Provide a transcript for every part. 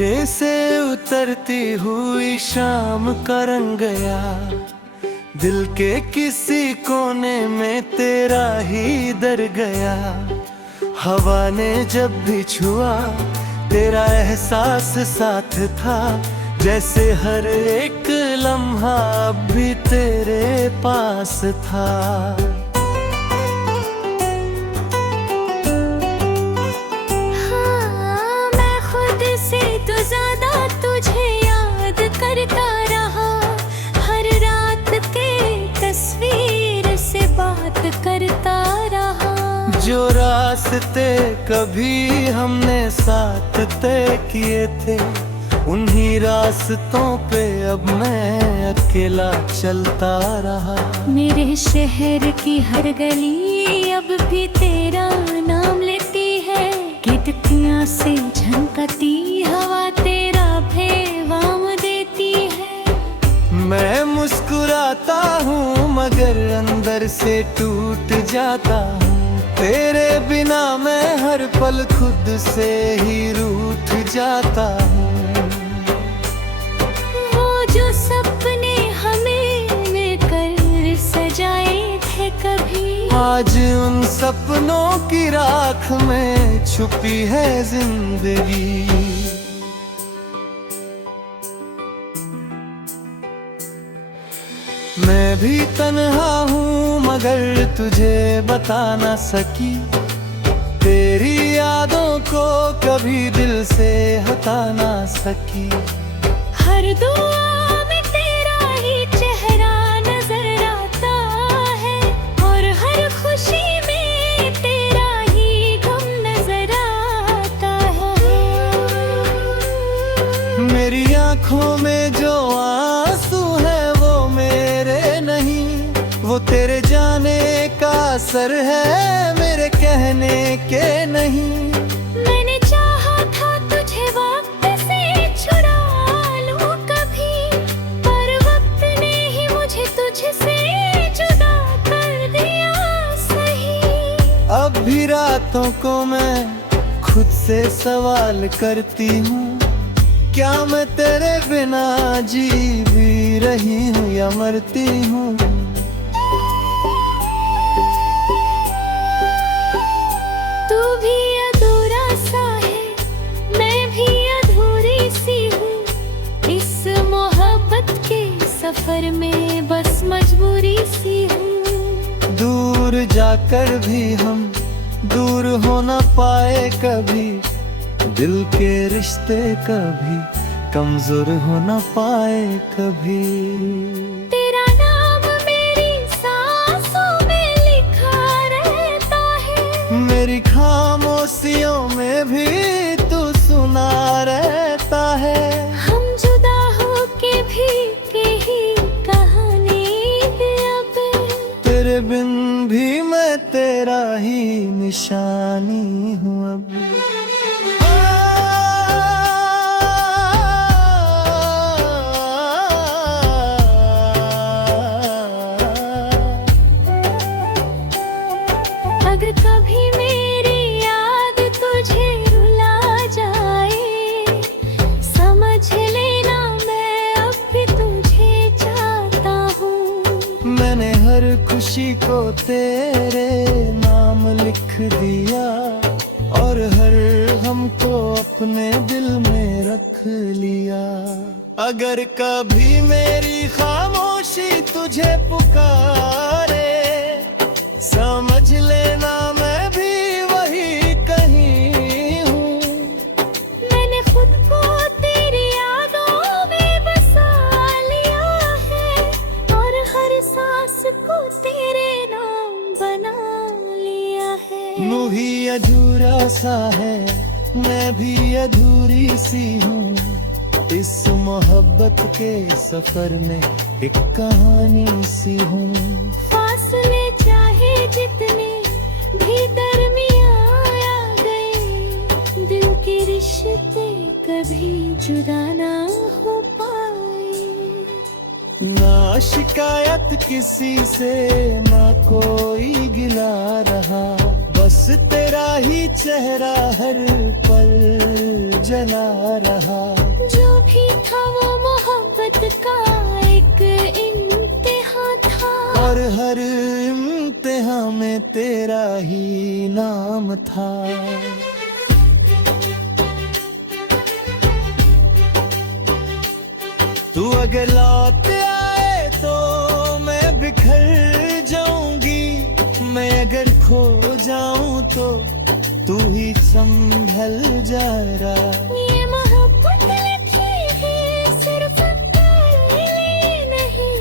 धीरे से उतरती हुई शाम का रंग गया, दिल के किसी कोने में तेरा ही दर गया। हवा ने जब भी छुआ तेरा एहसास साथ था, जैसे हर एक लम्हा अब भी तेरे पास था। हाँ, मैं खुद से तो ज्यादा तुझे याद करता रहा, हर रात के तस्वीर से बात करता रहा। जो रास्ते कभी हमने साथ तय किए थे, उन्हीं रास्तों पे अब मैं अकेला चलता रहा। मेरे शहर की हर गली अब भी तेरा नाम लेती है, खिड़कियां से झनकती हवा तेरा पैगाम देती है। मैं मुस्कुराता हूँ मगर अंदर से टूट जाता हूँ, तेरे बिना मैं हर पल खुद से ही रूठ जाता हूँ। जो सपने हमें मिलकर सजाए थे कभी, आज उन सपनों की राख में छुपी है जिंदगी। मैं भी तन्हा हूँ मगर तुझे बता ना सकी, तेरी यादों को कभी दिल से हटा ना सकी। हर दुआ में तेरा ही चेहरा नजर आता है, और हर खुशी में तेरा ही गम नजर आता है। मेरी आँखों में जो आंसू है वो मेरे नहीं, वो तेरे जाने का असर है, मेरे कहने के नहीं। मैंने चाहा था तुझे वक्त से छुड़ा लूं कभी, पर वक्त ने ही मुझे तुझसे जुदा कर दिया सही। अब भी रातों को मैं खुद से सवाल करती हूँ, क्या मैं तेरे बिना जी भी रही हूँ या मरती हूँ। तू भी अधूरा सा है, मैं भी अधूरी सी हूँ, इस मोहब्बत के सफर में बस मजबूरी सी हूँ। दूर जाकर भी हम दूर हो ना पाए कभी, दिल के रिश्ते कभी कमजोर हो ना पाए कभी। तेरा नाम मेरी सांसों में लिखा रहता है, मेरी खामोशियों में भी तू सुना रहता है। हम जुदा होके भी कही कहानी अब, तेरे बिन भी मैं तेरा ही निशानी हूँ अब। अगर कभी मेरी याद तुझे रुला जाए, समझ लेना मैं अब भी तुझे चाहता हूँ। मैंने हर खुशी को तेरे नाम लिख दिया, और हर हमको अपने दिल में रख लिया। अगर कभी मेरी खामोशी तुझे पुकारे, समझ लेना मैं भी वही कहीं हूँ। मैंने खुद को तेरी यादों में बसा लिया है, और हर सांस को तेरे नाम बना लिया है। यूं ही अधूरा सा है, मैं भी अधूरी सी हूँ, इस मोहब्बत के सफर में एक कहानी सी हूँ। फासले चाहे जितने भी दरमियां आ गए, दिल के रिश्ते कभी जुदा ना हो पाए। ना शिकायत किसी से, ना कोई गिला रहा, बस तेरा ही चेहरा हर पल जला रहा। जो भी था वो मोहब्बत का एक इम्तिहान था, और हर इम्तिहान में तेरा ही नाम था। तू अगर लौट आए तो मैं बिखर जाऊंगी, मैं अगर खो जाऊं तो तू ही संभल जाएगा। ये मोहब्बत लिखी है सिर्फ तेरे लिए नहीं,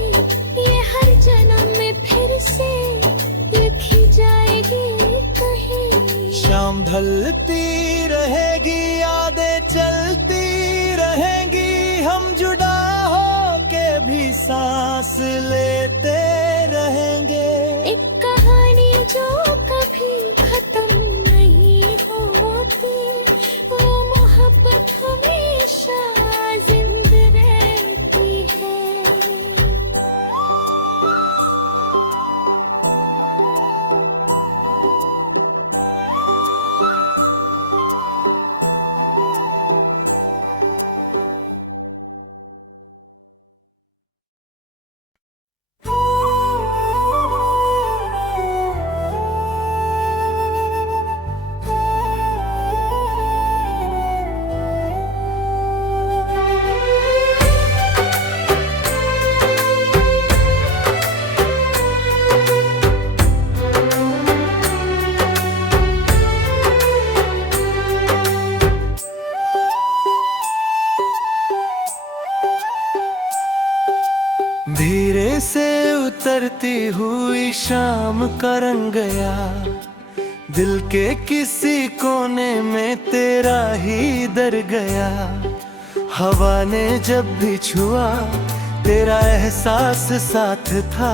ये हर जन्म में फिर से लिखी जाएगी कहीं। शाम ढलती रहेगी, यादें चलती रहेंगी, हम जुदा हो के भी सांस लेते रहेंगे। एक कहानी जो कभी खत्म नहीं होती, वो मोहब्बत हमेशा जिंदा रहती है। धीरे से उतरती हुई शाम का रंग गया, दिल के किसी कोने में तेरा ही दर गया। हवा ने जब भी छुआ तेरा एहसास साथ था,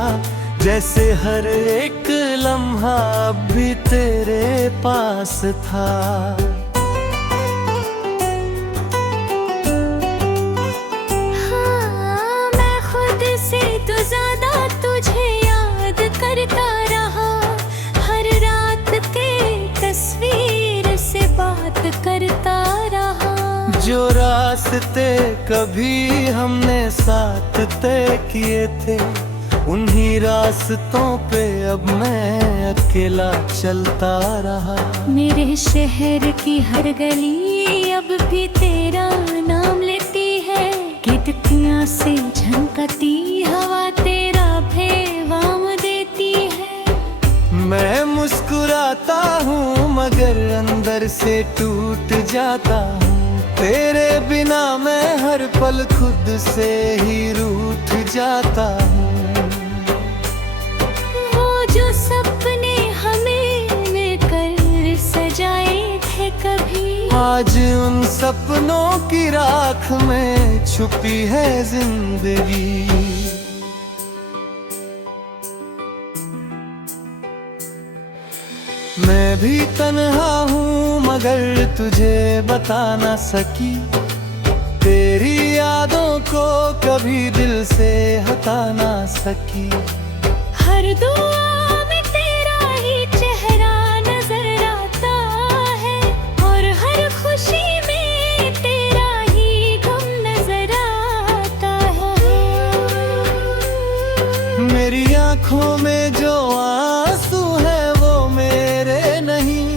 जैसे हर एक लम्हा अब भी तेरे पास था। तुझे याद करता रहा, हर रात के तस्वीर से बात करता रहा। जो रास्ते कभी हमने साथ तय किए थे, उन्हीं रास्तों पे अब मैं अकेला चलता रहा। मेरे शहर की हर गली अब भी तेरा नाम लेती है, खिड़कियां से झनकती हवा तेरा पैगाम देती है। मैं मुस्कुराता हूँ मगर अंदर से टूट जाता हूँ, तेरे बिना मैं हर पल खुद से ही रूठ जाता हूँ। वो जो सपने हमें मिलकर सजाए थे कभी, आज उन सपनों की राख में छुपी है जिंदगी। मैं भी तन्हा हूँ मगर तुझे बता ना सकी, तेरी यादों को कभी दिल से हटा ना सकी। हर दुआ में तेरा ही चेहरा नजर आता है, और हर खुशी में तेरा ही गम नजर आता है। मेरी आँखों में जो आंसू है वो मेरे नहीं,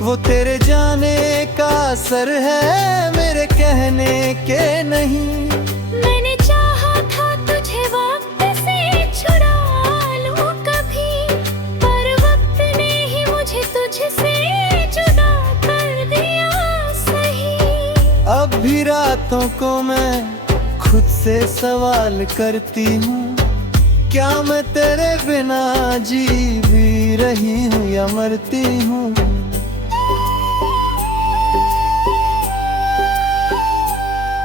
वो तेरे जाने का असर है, मेरे कहने के नहीं। मैंने चाहा था तुझे वक्त से छुड़ा लूं कभी, पर वक्त ने ही मुझे तुझसे जुदा कर दिया सही। अब भी रातों को मैं खुद से सवाल करती हूँ, क्या मैं तेरे बिना जी भी रही हूँ या मरती हूँ।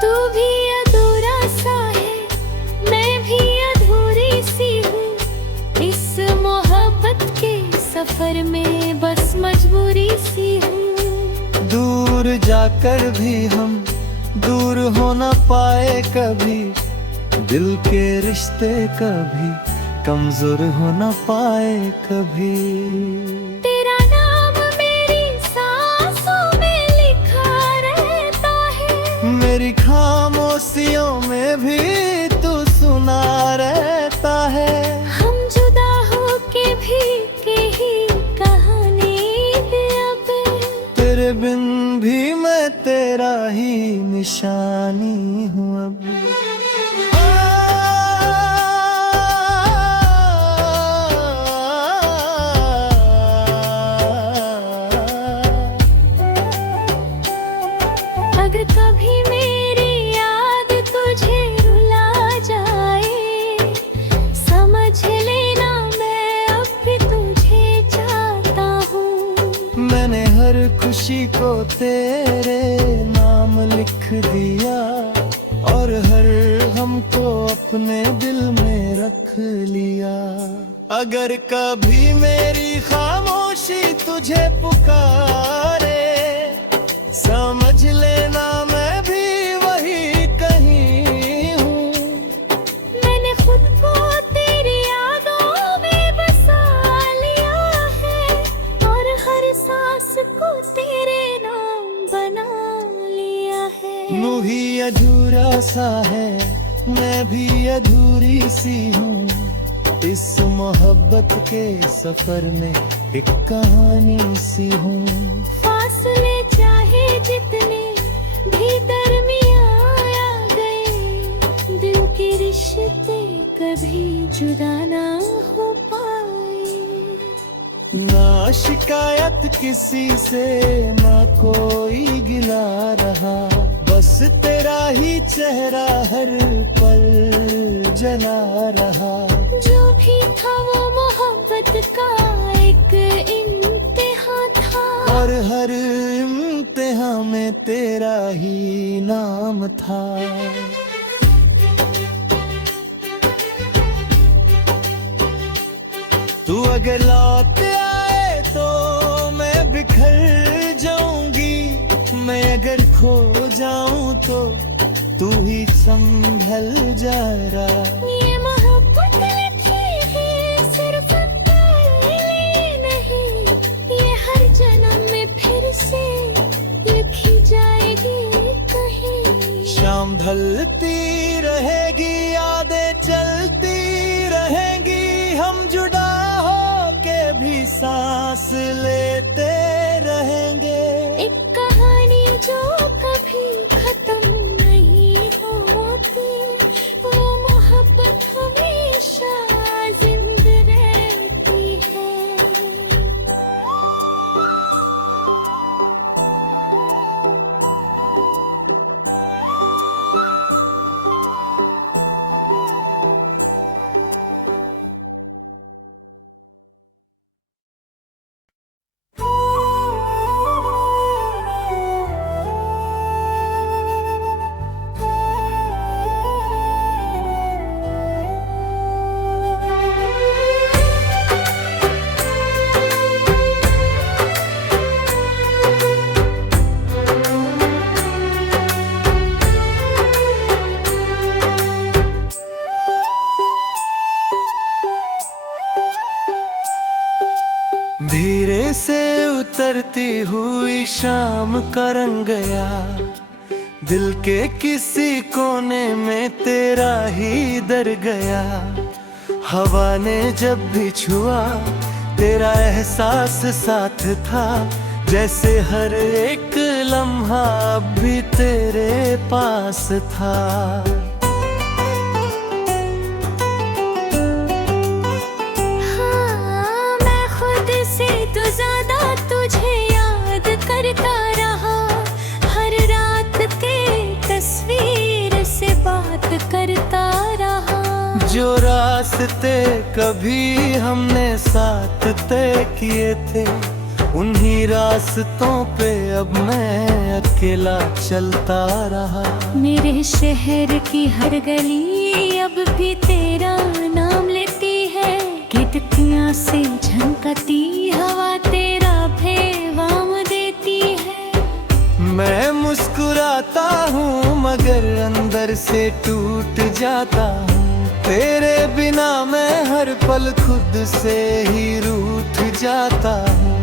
तू भी अधूरा सा है, मैं भी अधूरी सी हूँ, इस मोहब्बत के सफर में बस मजबूरी सी हूँ। दूर जाकर भी हम दूर हो ना पाए कभी, दिल के रिश्ते कभी कमजोर हो ना पाए कभी। तेरा नाम मेरे मेरी खामोशियों में भी तू सुना रहता है। हम जुदा होके भी कही कहानी अब। तेरे बिन भी मैं तेरा ही निशानी हूँ अब। अगर कभी मेरी याद तुझे रुला जाए, समझ लेना मैं अब भी तुझे चाहता हूँ। मैंने हर खुशी को तेरे नाम लिख दिया और हर हमको अपने दिल में रख लिया। अगर कभी मेरी खामोशी तुझे पुकारे, समझ लेना मैं भी वही कहीं हूँ। मैंने खुद को तेरी यादों में बसा लिया है और हर सांस को तेरे नाम बना लिया है। यूं ही अधूरा सा है, मैं भी अधूरी सी हूँ। इस मोहब्बत के सफर में एक कहानी सी हूँ। फासले चाहे जितने भी दरमियां आ गए, दिल के रिश्ते कभी जुदा ना हो पाए। ना शिकायत किसी से, ना कोई गिला रहा, बस तेरा ही चेहरा हर पल जला रहा। जो भी था वो मोहब्बत का एक इम्तिहान था और हर इम्तिहान में तेरा ही नाम था। तू अगर लौट आए तो मैं बिखर जाऊंगी, मैं अगर खो जाऊं तो तू ही संभल जाएगा। ये मोहब्बत लिखी है सिर्फ तेरे लिए नहीं, ये हर जन्म में फिर से लिखी जाएगी कहीं। शाम ढलती रहेगी, यादें चलती रहेंगी, हम जुड़ा हो के भी सांस लेते रहेंगे। एक कहानी जो कभी खत्म नहीं होती, वो मोहब्बत हमेशा जिंदा रहती है। धीरे से उतरती हुई शाम का रंग गया, दिल के किसी कोने में तेरा ही दर गया। हवा ने जब भी छुआ तेरा एहसास साथ था, जैसे हर एक लम्हा अब भी तेरे पास था। हाँ, मैं खुद से तो ज्यादा तुझे याद करता रहा, हर रात के तस्वीर से बात करता रहा। जो रास्ते कभी हमने साथ तय किए थे, उन्हीं रास्तों पे अब मैं अकेला चलता रहा। मेरे शहर की हर गली अब भी तेरा नाम लेती है, खिड़कियां से झनकती हवा तेरा पैगाम देती है। मैं मुस्कुराता हूँ मगर अंदर से टूट जाता हूँ, तेरे बिना मैं हर पल खुद से ही रूठ जाता हूँ।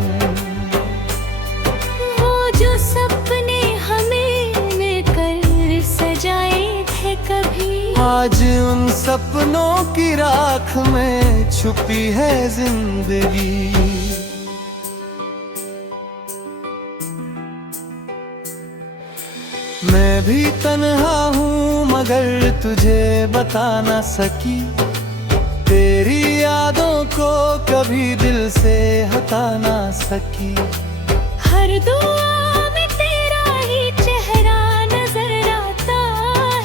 वो जो सपने हमें मिलकर कभी। आज उन सपनों की राख में छुपी है जिंदगी। मैं भी तन्हा हूँ मगर तुझे बता ना सकी, तेरी यादों को कभी दिल से हटा ना सकी। हर दुआ में तेरा ही चेहरा नजर आता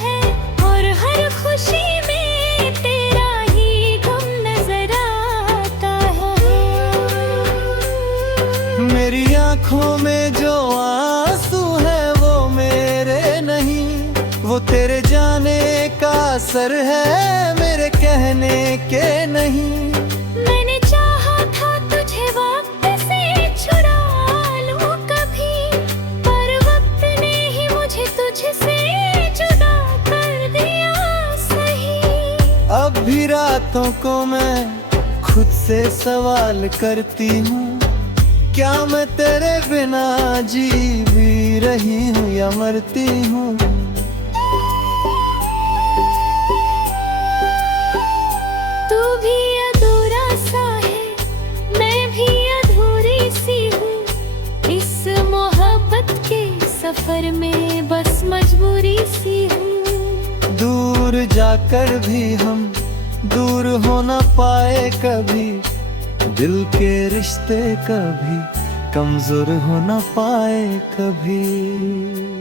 है और हर खुशी में तेरा ही गम नजर आता है। मेरी आँखों में जो आंसू है वो मेरे नहीं, वो तेरे जाने का असर है मेरे कहने के नहीं। मैंने चाहा था तुझे वक्त से छुड़ा लूं कभी, पर वक्त ने ही मुझे तुझसे जुदा कर दिया सही। अब भी रातों को मैं खुद से सवाल करती हूँ, क्या मैं तेरे बिना जी भी रही हूँ या मरती हूँ। तू भी अधूरा सा है, मैं भी अधूरी सी हूँ, इस मोहब्बत के सफर में बस मजबूरी सी हूँ। दूर जाकर भी हम दूर हो ना पाए कभी, दिल के रिश्ते कभी कमजोर हो ना पाए कभी।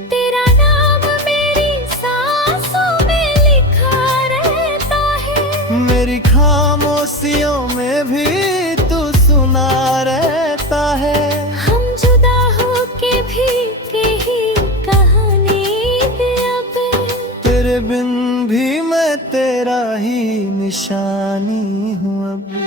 तेरा नाम मेरी सांसों में लिखा रहता है, मेरी खामोशियों में भी तू सुना रहता है। हम जुदा होके भी कही कहानी अब, तेरे बिन भी मैं तेरा ही निशानी हूँ अब।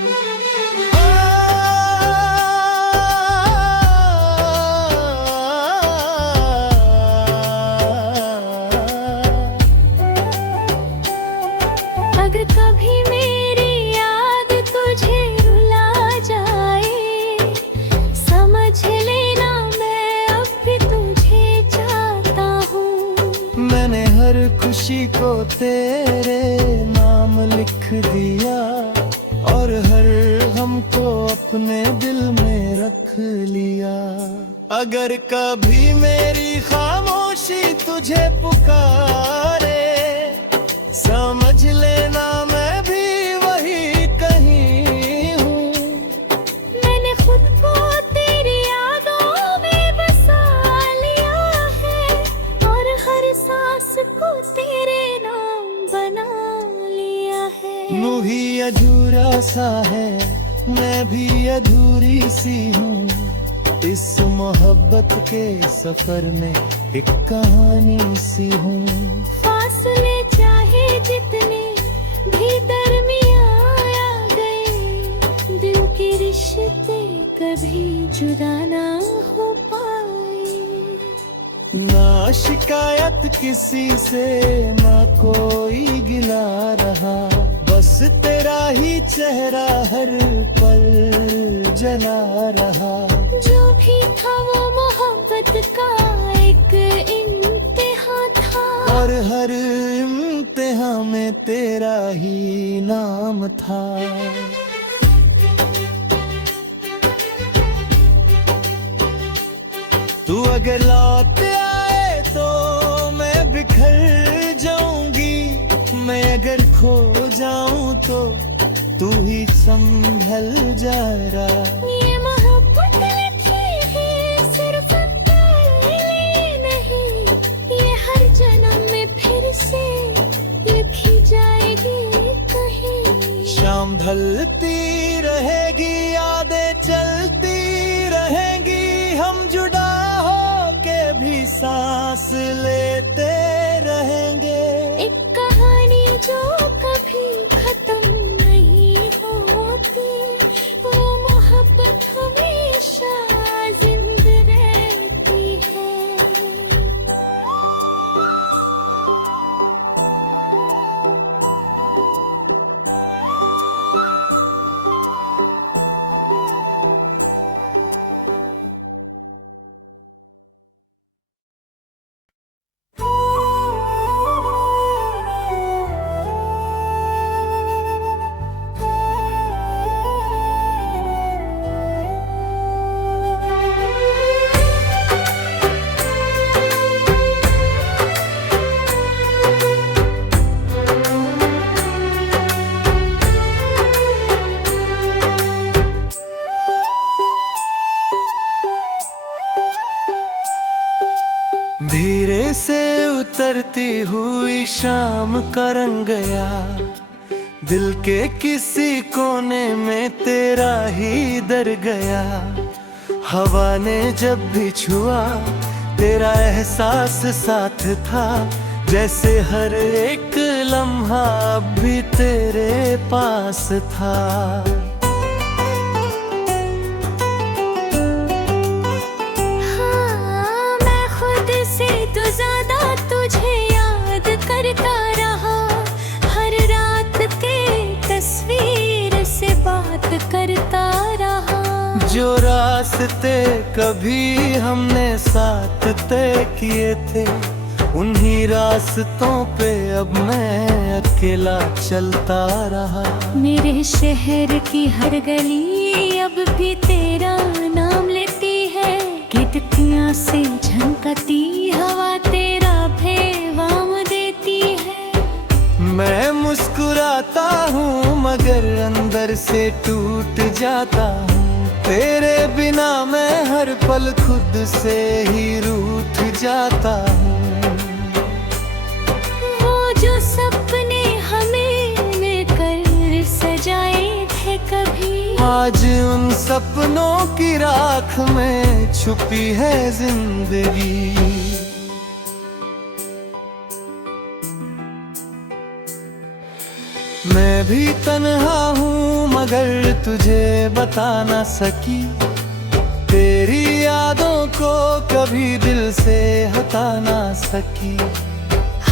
अगर कभी मेरी याद तुझे रुला जाए, समझ लेना मैं अब भी तुझे चाहता हूँ। मैंने हर खुशी को तेरे नाम लिख दिया और हर हमको अपने दिल में रख लिया। अगर कभी मेरी खामोशी तुझे पुकारे, समझ लेना मैं भी वही कहीं हूँ। मैंने खुद को तेरी यादों में बसा लिया है और हर सांस को तेरे नाम बना लिया है। यूं ही अधूरा सा है, मैं भी अधूरी सी हूँ, इस मोहब्बत के सफर में एक कहानी सी हूँ। फासले चाहे जितने भी दरमियां आ गए, दिल के रिश्ते कभी जुदा ना हो पाए। ना शिकायत किसी से ना कोई गिला रहा, बस तेरा ही चेहरा हर पल जला रहा। जो भी था वो मोहब्बत का एक इम्तिहान था, और हर इम्तिहान में तेरा ही नाम था। तू अगर लौट आए तो मैं बिखर जाऊंगी, मैं अगर खो जाऊं तो तू ही संभल जरा। ये मोहब्बत लिखी है सिर्फ तेरे लिए नहीं, ये हर जन्म में फिर से लिखी जाएगी कहीं। शाम ढलती रहेगी, यादें चलती रहेंगी, हम जुड़ा हो के भी सांस लेते रहेंगे। एक कहानी जो कभी खत्म नहीं होती, वो मोहब्बत हमेशा जिंदा रहती है। उतरती हुई शाम का रंग गया, दिल के किसी कोने में तेरा ही दर गया। हवा ने जब भी छुआ तेरा एहसास साथ था, जैसे हर एक लम्हा अब भी तेरे पास था। हाँ, मैं खुद से तो ज्यादा तुझे याद करता रहा, हर रात के तस्वीर से बात करता रहा। जो रास्ते कभी हमने साथ तय किए थे, उन्हीं रास्तों पे अब मैं अकेला चलता रहा। मेरे शहर की हर गली अब भी तेरा नाम लेती है, खिड़कियां से झनकती हवा तेरा पैगाम देती है। मैं मुस्कुराता हूँ मगर अंदर से टूट जाता हूँ, तेरे बिना मैं हर पल खुद से ही रूठ जाता हूँ। जो सपने हमें मिलकर सजाए थे कभी, आज उन सपनों की राख में छुपी है जिंदगी। मैं भी तन्हा हूँ मगर तुझे बता ना सकी, तेरी यादों को कभी दिल से हटा ना सकी।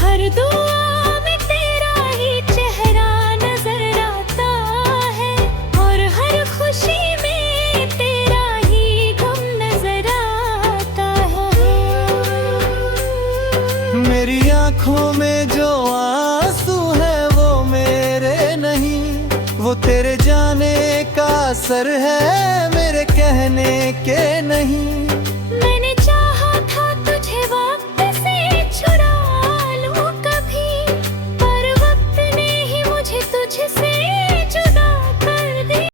हर दुआ में तेरा ही चेहरा नजर आता है, और हर खुशी में तेरा ही गम नजर आता है। मेरी आँखों में जो आंसू है वो मेरे नहीं, वो तेरे जाने का असर है मेरे कहने के नहीं।